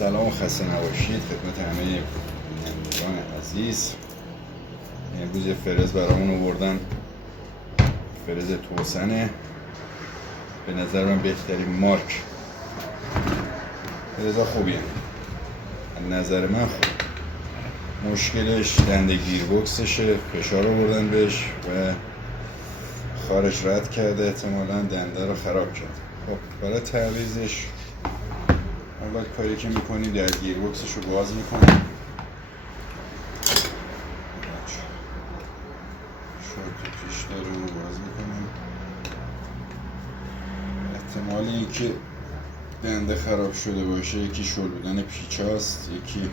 سلام و خسته نباشید خدمت همه بینندگان عزیز. امروز یه فرز برامون آوردن، فرز توسنه، به نظر من بهترین مارک. فرزا خوبیه، از نظر من خوب. مشکلش دنده گیربکسشه، فشار آوردن بهش و خارج رد کرده، احتمالا دنده رو خراب کرد. خب برای تعویضش اول کاری که میکنیم در گیربکسش رو باز میکنیم، شورت پیشتر رو باز میکنیم. احتمال اینکه دنده خراب شده باشه یکی شل بودن پیچاست، یکی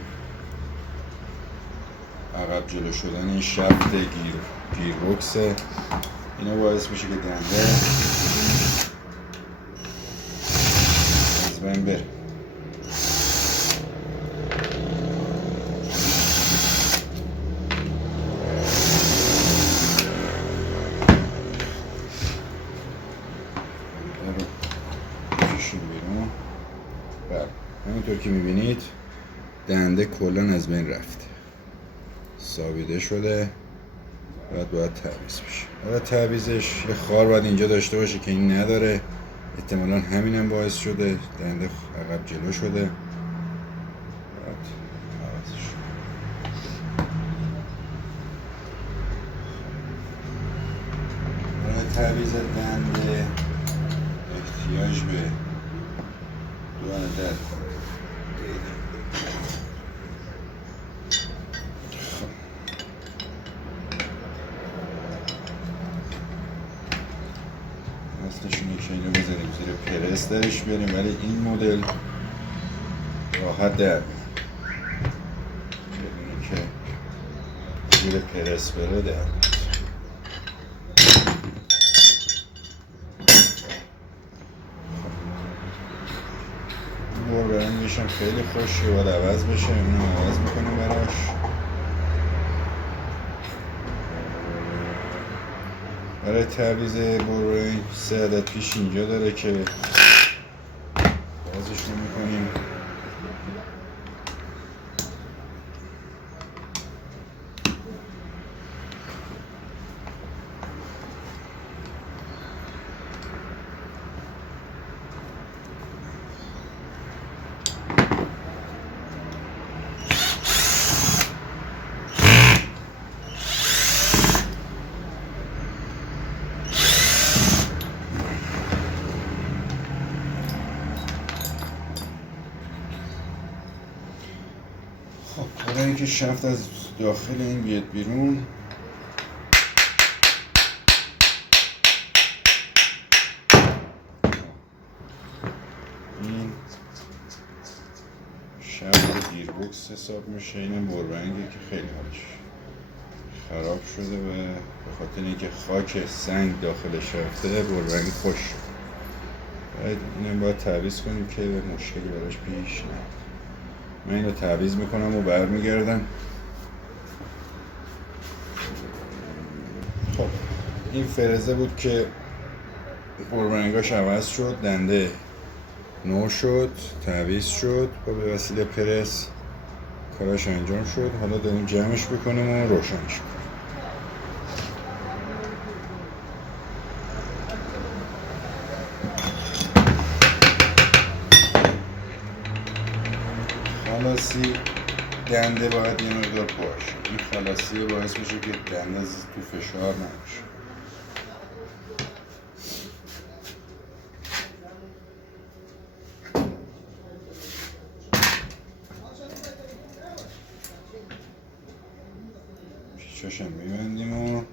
عقب جلو شدن این شفت گیربکسه. اینا باعث میشه که دنده از بین بره. همینطور که میبینید دنده کلن از بین رفته، سابیده شده، باید تعویض بشه. حالا تعویضش یه خار باید اینجا داشته باشه که این نداره، احتمالا همینم باعث شده دنده عقب جلو شده. برای تعویض دنده احتیاج به دو عدد اصلشونه که اینو بذاریم زیر پرس درش بیاریم، ولی این مدل راحت در ببینیم که زیر پرس بره در برنگش هم خیلی خوشه، باید عوض بشه. اینو عوض میکنیم براش. برای تعویض برنگ 3 عدد پیش اینجا داره که بازش میکنیم. برای اینکه شفت از داخل این بیاد بیرون، این شفت گیربکس حساب میشه. این بربنگی که خیلی حالش خراب شده و به خاطر اینکه خاک سنگ داخل شفته بربنگ خوش شد. اینو باید تعویض کنیم که مشکلی براش پیش نه. من اینو تعویض میکنم و برمیگردم. خب این فرزه بود که بربنگاش عوض شد، دنده نو شد، تعویض شد و به وسیله پرس کاراش انجام شد. حالا داریم جمعش بکنیم و روشنش کنیم. خلاصی دنده باید یه مقدار باشه. این خلاصی باعث میشه که دنده تو فشار نباشه. پیچاشم میبندیم و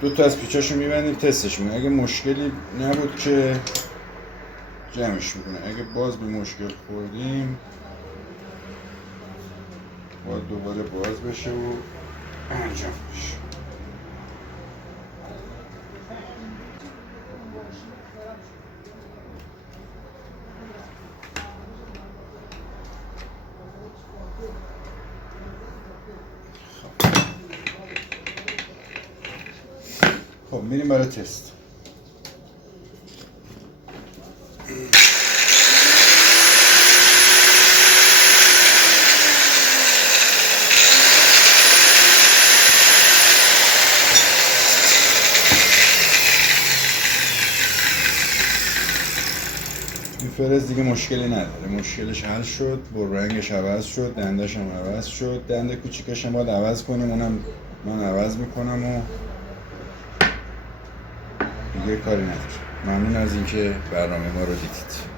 دو تا از پیچاشو میبندیم، تستش میکنیم. اگه مشکلی نبود که جمعش میکنه. اگه باز به مشکل خوردیم باید دوباره باز بشه و انجام بشه. خب میریم برای تست. این فرز دیگه مشکلی نداره، مشکلش حل شد، رنگش عوض شد، دندش هم عوض شد. دنده کوچیکش هم باید عوض کنیم، اونم من عوض میکنم و دیگه کاری نداره. ممنون از اینکه برنامه ما رو دیدید.